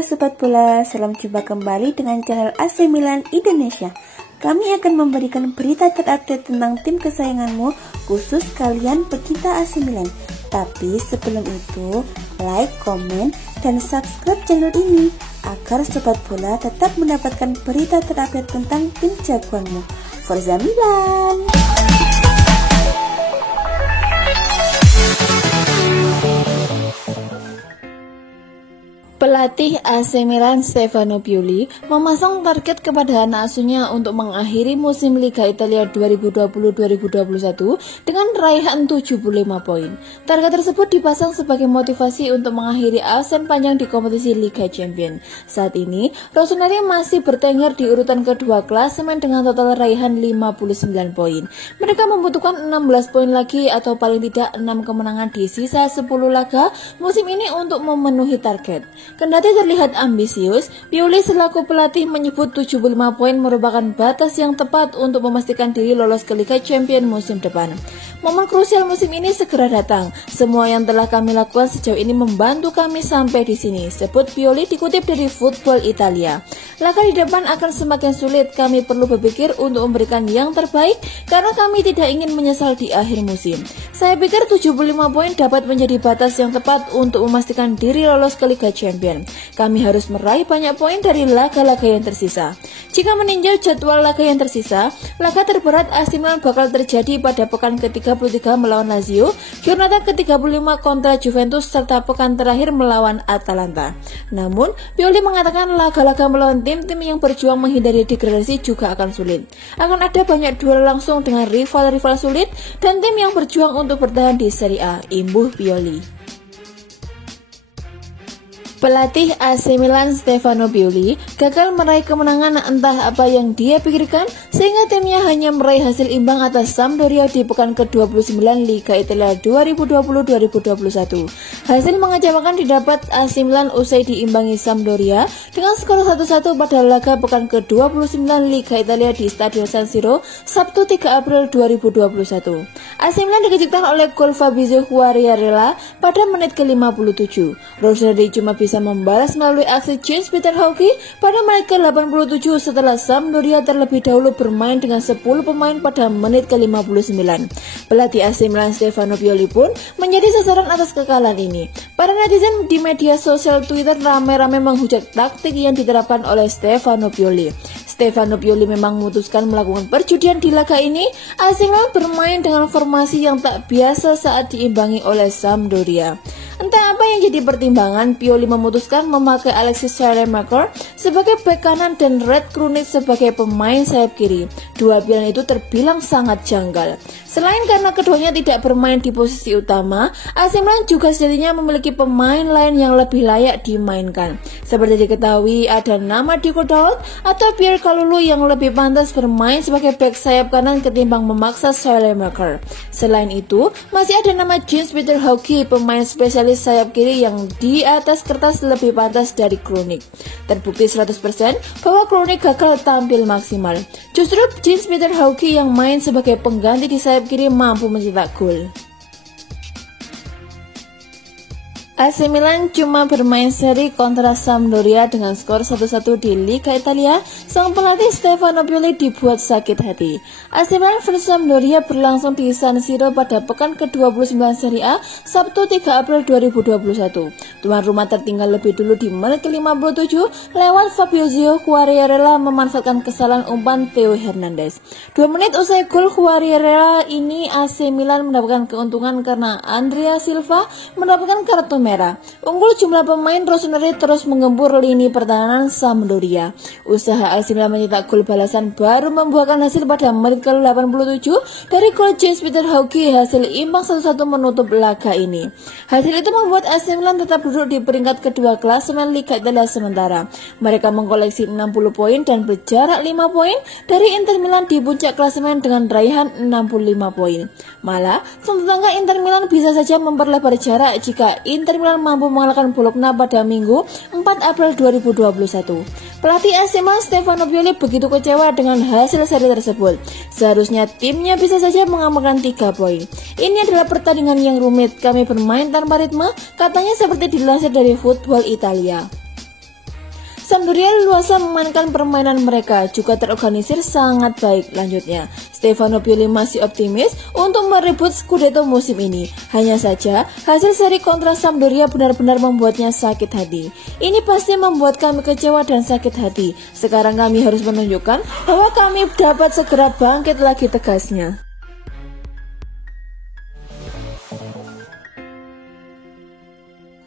Halo Sobat Bola, salam jumpa kembali dengan channel AC Milan Indonesia. Kami akan memberikan berita terupdate tentang tim kesayanganmu, khusus kalian pecinta AC Milan. Tapi sebelum itu, like, komen, dan subscribe channel ini agar Sobat Bola tetap mendapatkan berita terupdate tentang tim jagoanmu. Forza Milan! Pelatih AC Milan Stefano Pioli memasang target kepada anak asuhnya untuk mengakhiri musim Liga Italia 2020-2021 dengan raihan 75 poin. Target tersebut dipasang sebagai motivasi untuk mengakhiri absen panjang di kompetisi Liga Champions. Saat ini, Rossoneri masih bertengger di urutan kedua klasemen dengan total raihan 59 poin. Mereka membutuhkan 16 poin lagi atau paling tidak 6 kemenangan di sisa 10 laga musim ini untuk memenuhi target. Kendati terlihat ambisius, Pioli selaku pelatih menyebut 75 poin merupakan batas yang tepat untuk memastikan diri lolos ke Liga Champions musim depan. Momen krusial musim ini segera datang. Semua yang telah kami lakukan sejauh ini membantu kami sampai di sini, sebut Pioli dikutip dari Football Italia. Langkah di depan akan semakin sulit, kami perlu berpikir untuk memberikan yang terbaik karena kami tidak ingin menyesal di akhir musim. Saya pikir 75 poin dapat menjadi batas yang tepat untuk memastikan diri lolos ke Liga Champions. Kami harus meraih banyak poin dari laga-laga yang tersisa. Jika meninjau jadwal laga yang tersisa, laga terberat AC Milan bakal terjadi pada pekan ke-33 melawan Lazio, Giornata ke-35 kontra Juventus, serta pekan terakhir melawan Atalanta. Namun, Pioli mengatakan laga-laga melawan tim-tim yang berjuang menghindari degradasi juga akan sulit. Akan ada banyak duel langsung dengan rival-rival sulit dan tim yang berjuang untuk bertahan di Serie A, imbuh Pioli. Pelatih AC Milan Stefano Pioli gagal meraih kemenangan, entah apa yang dia pikirkan sehingga timnya hanya meraih hasil imbang atas Sampdoria di pekan ke-29 Liga Italia 2020-2021. Hasil mengecewakan didapat AC Milan usai diimbangi Sampdoria dengan skor 1-1 pada laga pekan ke-29 Liga Italia di Stadio San Siro Sabtu 3 April 2021. AC Milan dikejutkan oleh gol Fabrizio Quagliarella pada menit ke-57. Rossoneri cuma bisa membalas melalui aksi Gianpiero Hauki pada menit ke-87 setelah Sampdoria terlebih dahulu bermain dengan 10 pemain pada menit ke-59. Pelatih AC Milan Stefano Pioli pun menjadi sasaran atas kekalahan ini. Para netizen di media sosial Twitter ramai-ramai menghujat taktik yang diterapkan oleh Stefano Pioli. Stefano Pioli memang memutuskan melakukan perjudian di laga ini. AC Milan bermain dengan formasi yang tak biasa saat diimbangi oleh Sampdoria. Entah apa yang jadi pertimbangan, Pioli memutuskan memakai Alexis Saelemaekers sebagai bek kanan dan Red Krunic sebagai pemain sayap kiri. Dua pilihan itu terbilang sangat janggal. Selain karena keduanya tidak bermain di posisi utama, AC Milan juga sejatinya memiliki pemain lain yang lebih layak dimainkan. Seperti diketahui, ada nama Diogo Dalot atau Pierre Kalulu yang lebih pantas bermain sebagai bek sayap kanan ketimbang memaksa Saelemaekers. Selain itu, masih ada nama Gianpiero Hauki, pemain spesialis sayap kiri yang di atas kertas lebih pantas dari Krunic. Terbukti 100% bahwa Krunic gagal tampil maksimal. Justru Gianpiero Hauki yang main sebagai pengganti di sayap kiri mampu mencetak gol. AC Milan cuma bermain seri kontra Sampdoria dengan skor 1-1 di Liga Italia. Sang pelatih Stefano Pioli dibuat sakit hati. AC Milan versus Sampdoria berlangsung di San Siro pada pekan ke-29 Serie A Sabtu 3 April 2021. Tuan rumah tertinggal lebih dulu di menit ke-57 lewat Fabrizio Quagliarella memanfaatkan kesalahan umpan Theo Hernandez. 2 menit usai gol Quagliarella ini, AC Milan mendapatkan keuntungan karena Andrea Silva mendapatkan kartu merah. Unggul jumlah pemain, Rossoneri terus menggempur lini pertahanan Sampdoria. Usaha AC Milan mencetak gol balasan baru membuahkan hasil pada menit ke-87 dari gol Gianpiero Hauki. Hasil imbang 1-1 menutup laga ini. Hasil itu membuat AC Milan tetap duduk di peringkat kedua klasemen Liga Italia sementara. Mereka mengkoleksi 60 poin dan berjarak 5 poin dari Inter Milan di puncak klasemen dengan raihan 65 poin. Malah, sang tetangga Inter Milan bisa saja memperlebar jarak jika Inter Milan mampu mengalahkan Bologna pada Minggu 4 April 2021. Pelatih AC Milan Stefano Pioli begitu kecewa dengan hasil seri tersebut. Seharusnya timnya bisa saja mengamankan 3 poin. Ini adalah pertandingan yang rumit, kami bermain tanpa ritme, katanya seperti dilansir dari Football Italia. Sampdoria leluasa memainkan permainan mereka, juga terorganisir sangat baik. Lanjutnya, Stefano Pioli masih optimis untuk merebut Scudetto musim ini. Hanya saja, hasil seri kontra Sampdoria benar-benar membuatnya sakit hati. Ini pasti membuat kami kecewa dan sakit hati. Sekarang kami harus menunjukkan bahwa kami dapat segera bangkit lagi, tegasnya.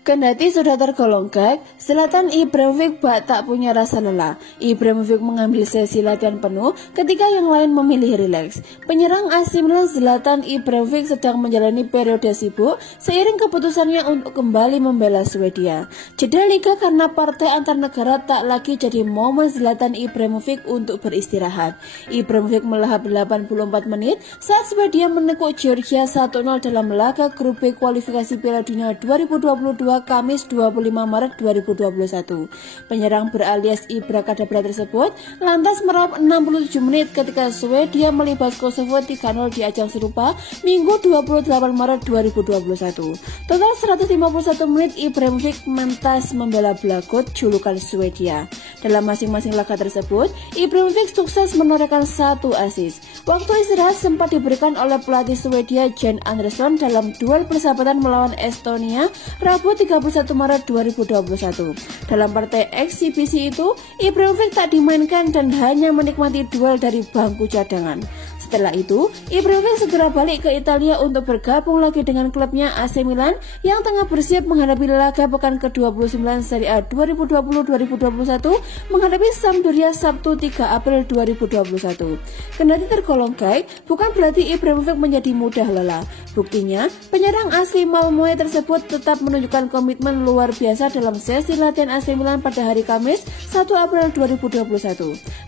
Kendati sudah tergolong gag, Zlatan Ibrahimovic tak punya rasa lelah. Ibrahimovic mengambil sesi latihan penuh ketika yang lain memilih rileks. Penyerang AC Milan Zlatan Ibrahimovic sedang menjalani periode sibuk seiring keputusannya untuk kembali membela Swedia. Jeda liga karena partai antar negara tak lagi jadi momen Zlatan Ibrahimovic untuk beristirahat. Ibrahimovic melahap 84 menit saat Swedia menekuk Georgia 1-0 dalam laga grup B kualifikasi Piala Dunia 2022 Kamis 25 Maret 2021. Penyerang beralias Ibra Kadabra tersebut lantas meraup 67 menit ketika Swedia melibas Kosovo 3-0 di ajang serupa Minggu 28 Maret 2021. Total 151 menit Ibrahimovic mentas membela Blagot, julukan Swedia. Dalam masing-masing laga tersebut, Ibrahimovic sukses menorehkan 1 assist. Waktu istirahat sempat diberikan oleh pelatih Swedia Jan Andersson dalam duel persahabatan melawan Estonia Rabu 31 Maret 2021. Dalam partai eksibisi itu, Ibrahimovic tak dimainkan dan hanya menikmati duel dari bangku cadangan. Setelah itu, Ibrahimovic segera balik ke Italia untuk bergabung lagi dengan klubnya AC Milan yang tengah bersiap menghadapi laga pekan ke-29 Serie A 2020-2021 menghadapi Sampdoria Sabtu 3 April 2021. Kendati tergolong gag, bukan berarti Ibrahimovic menjadi mudah lelah. Buktinya, penyerang asli Malmö tersebut tetap menunjukkan komitmen luar biasa dalam sesi latihan AC Milan pada hari Kamis 1 April 2021.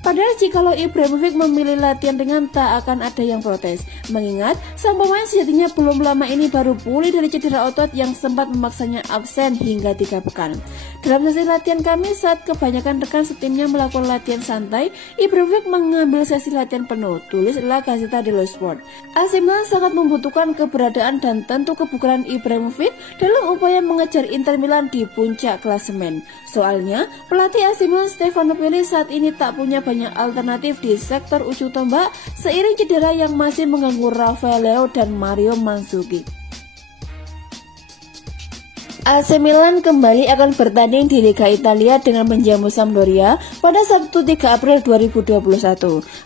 Padahal jikalau Ibrahimovic memilih latihan ringan tak akan ada yang protes, mengingat sang pemain sejatinya belum lama ini baru pulih dari cedera otot yang sempat memaksanya absen hingga 3 pekan. Dalam sesi latihan Kamis saat kebanyakan rekan setimnya melakukan latihan santai, Ibrahimovic mengambil sesi latihan penuh, tulis La Gazzetta dello Sport. AC Milan sangat membutuhkan keberadaan dan tentu kebugaran Ibrahimovic dalam upaya mengejar Inter Milan di puncak klasemen. Soalnya, pelatih AC Milan Stefano Pioli saat ini tak punya banyak alternatif di sektor ujung tombak seiring cedera yang masih mengganggu Rafael Leao dan Mario Mandzukic. AC Milan kembali akan bertanding di Liga Italia dengan menjamu Sampdoria pada Sabtu 3 April 2021.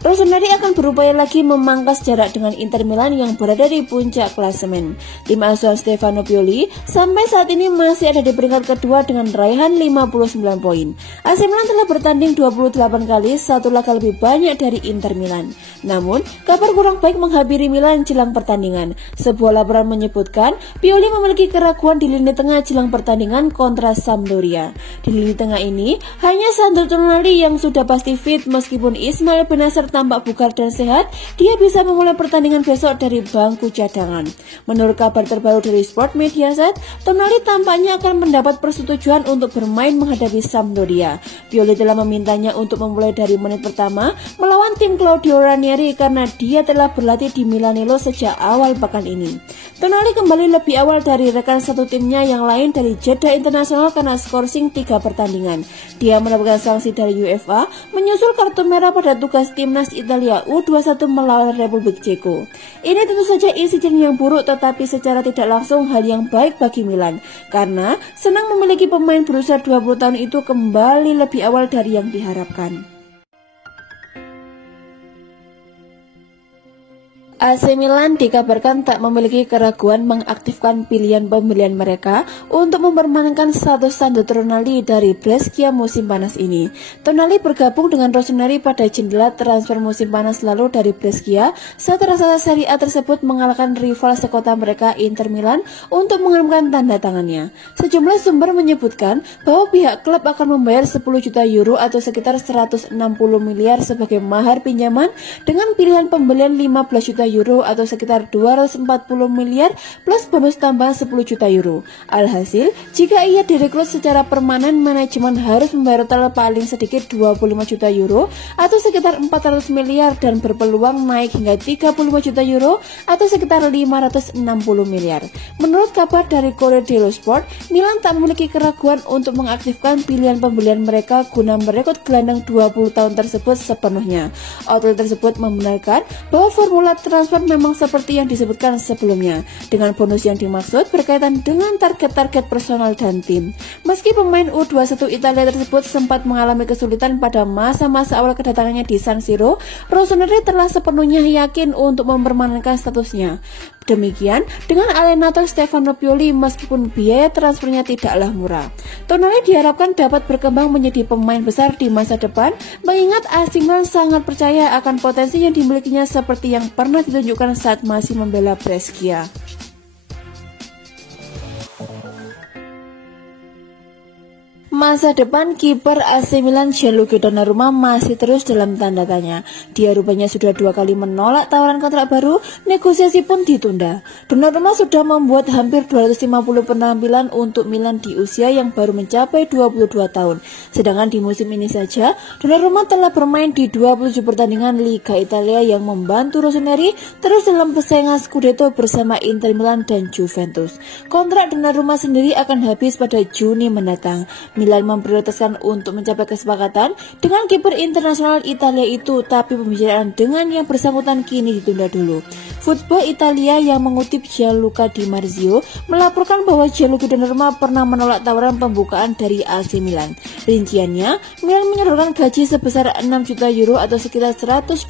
Rossoneri akan berupaya lagi memangkas jarak dengan Inter Milan yang berada di puncak klasemen. Tim asuhan Stefano Pioli sampai saat ini masih ada di peringkat kedua dengan raihan 59 poin. AC Milan telah bertanding 28 kali, 1 laga lebih banyak dari Inter Milan. Namun, kabar kurang baik menghampiri Milan jelang pertandingan. Sebuah laporan menyebutkan Pioli memiliki keraguan di lini tengah jelang pertandingan kontra Sampdoria. Di lini tengah ini, hanya Sandro Tonali yang sudah pasti fit. Meskipun Ismail Bennacer tampak bugar dan sehat, dia bisa memulai pertandingan besok dari bangku cadangan. Menurut kabar terbaru dari Sport Mediaset, Tonali tampaknya akan mendapat persetujuan untuk bermain menghadapi Sampdoria. Pioli telah memintanya untuk memulai dari menit pertama melawan tim Claudio Ranieri karena dia telah berlatih di Milanello sejak awal pekan ini. Tonali kembali lebih awal dari rekan satu timnya yang lain dari jeda internasional karena skorsing 3 pertandingan. Dia mendapatkan sanksi dari UEFA menyusul kartu merah pada tugas timnas Italia U21 melawan Republik Ceko. Ini tentu saja insiden yang buruk, tetapi secara tidak langsung hal yang baik bagi Milan karena senang memiliki pemain berusia 20 tahun itu kembali lebih awal dari yang diharapkan. AC Milan dikabarkan tak memiliki keraguan mengaktifkan pilihan-pembelian mereka untuk mempermainkan status Sandro Tonali dari Brescia musim panas ini. Tonali bergabung dengan Rossoneri pada jendela transfer musim panas lalu dari Brescia saat rasa Serie A tersebut mengalahkan rival sekota mereka Inter Milan untuk mengirimkan tanda tangannya. Sejumlah sumber menyebutkan bahwa pihak klub akan membayar 10 juta euro atau sekitar 160 miliar sebagai mahar pinjaman dengan pilihan pembelian 15 juta euro atau sekitar 240 miliar plus bonus tambahan 10 juta euro. Alhasil, jika ia direkrut secara permanen, manajemen harus membayar total paling sedikit 25 juta euro atau sekitar 400 miliar dan berpeluang naik hingga 35 juta euro atau sekitar 560 miliar. Menurut kabar dari Corriere dello Sport, Milan tak memiliki keraguan untuk mengaktifkan pilihan pembelian mereka guna merekrut gelandang 20 tahun tersebut sepenuhnya. Outlet tersebut membenarkan bahwa formula transfer memang seperti yang disebutkan sebelumnya, dengan bonus yang dimaksud berkaitan dengan target-target personal dan tim. Meski pemain U21 Italia tersebut sempat mengalami kesulitan pada masa-masa awal kedatangannya di San Siro, Rossoneri telah sepenuhnya yakin untuk mempermanenkan statusnya. Demikian dengan alienator Stefano Pioli, meskipun biaya transfernya tidaklah murah. Tonali diharapkan dapat berkembang menjadi pemain besar di masa depan, mengingat AC Milan sangat percaya akan potensi yang dimilikinya seperti yang pernah ditunjukkan saat masih membela Brescia. Masa depan kiper AC Milan Gianluigi Donnarumma masih terus dalam tanda tanya. Dia rupanya sudah 2 kali menolak tawaran kontrak baru, negosiasi pun ditunda. Donnarumma sudah membuat hampir 250 penampilan untuk Milan di usia yang baru mencapai 22 tahun. Sedangkan di musim ini saja, Donnarumma telah bermain di 27 pertandingan Liga Italia yang membantu Rossoneri terus dalam persaingan Scudetto bersama Inter Milan dan Juventus. Kontrak Donnarumma sendiri akan habis pada Juni mendatang. Milan memprioritaskan untuk mencapai kesepakatan dengan kiper internasional Italia itu, tapi pembicaraan dengan yang bersangkutan kini ditunda dulu. Football Italia yang mengutip Gianluca Di Marzio melaporkan bahwa Gianluigi Donnarumma pernah menolak tawaran pembukaan dari AC Milan. Rinciannya, Milan menyodorkan gaji sebesar 6 juta euro atau sekitar 102,5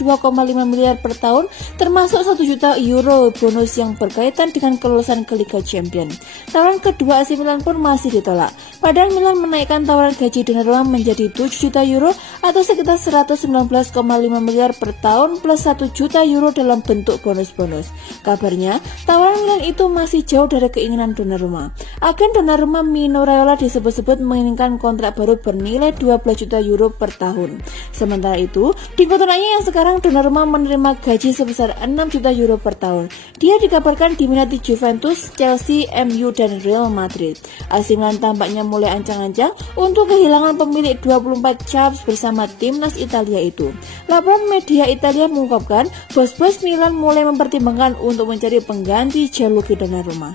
miliar per tahun, termasuk 1 juta euro bonus yang berkaitan dengan kelulusan ke Liga Champions. Tawaran kedua AC Milan pun masih ditolak. Padahal Milan menaikkan tawaran gaji Donnarumma menjadi 7 juta euro atau sekitar 119,5 miliar per tahun plus 1 juta euro dalam bentuk bonus-bonus. Kabarnya, tawaran Milan itu masih jauh dari keinginan Donnarumma. Agen Donnarumma Mino Raiola disebut-sebut menginginkan kontrak baru bernilai 12 juta euro per tahun. Sementara itu, di kontraknya yang sekarang Donnarumma menerima gaji sebesar 6 juta euro per tahun. Dia dikabarkan diminati Juventus, Chelsea, MU, dan Real Madrid. AC Milan tampaknya mulai ancang-ancang untuk kehilangan pemilik 24 caps bersama timnas Italia itu. Laporan media Italia mengungkapkan bos-bos Milan mulai mempertimbangkan untuk mencari pengganti Gianluigi Donnarumma.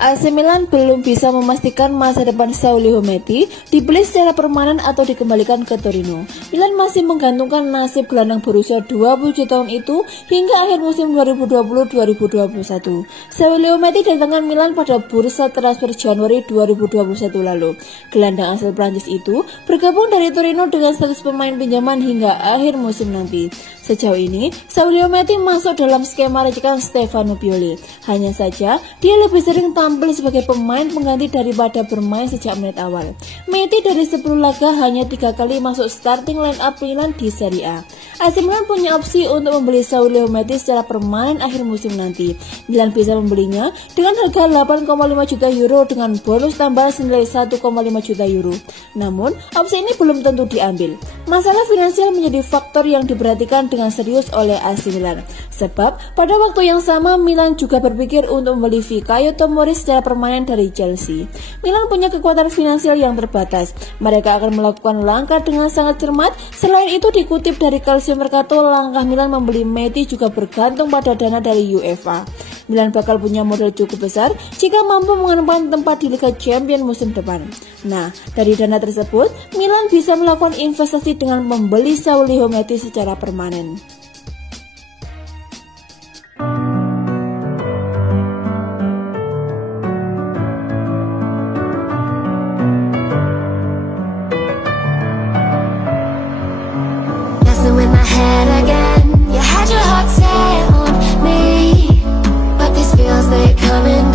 AC Milan belum bisa memastikan masa depan Saulio Metti dibeli secara permanen atau dikembalikan ke Torino. Milan masih menggantungkan nasib gelandang berusia 27 tahun itu hingga akhir musim 2020-2021. Saulio Metti datangkan Milan pada bursa transfer Januari 2021 lalu. Gelandang asal Prancis itu bergabung dari Torino dengan status pemain pinjaman hingga akhir musim nanti. Sejauh ini, Saulio Metti masuk dalam skema racikan Stefano Pioli. Hanya saja, dia lebih sering tampil sebagai pemain pengganti daripada bermain sejak menit awal. Metti dari 10 laga hanya 3 kali masuk starting line up Milan di Serie A. AC Milan punya opsi untuk membeli Saulio Metti secara permanen akhir musim nanti. Milan bisa membelinya dengan harga 8,5 juta euro dengan bonus tambahan senilai 1,5 juta euro. Namun, opsi ini belum tentu diambil. Masalah finansial menjadi faktor yang diperhatikan dengan serius oleh AC Milan. Sebab, pada waktu yang sama Milan juga berpikir untuk membeli Fikayo Tomori secara permanen dari Chelsea. Milan punya kekuatan finansial yang terbatas. Mereka akan melakukan langkah dengan sangat cermat. Selain itu, dikutip dari Calcio Mercato, langkah Milan membeli Metti juga bergantung pada dana dari UEFA. Milan bakal punya modal cukup besar jika mampu mengenempatkan tempat di Liga Champions musim depan. Nah, dari dana tersebut, Milan bisa melakukan investasi dengan membeli Saulio Metti secara permanen. Coming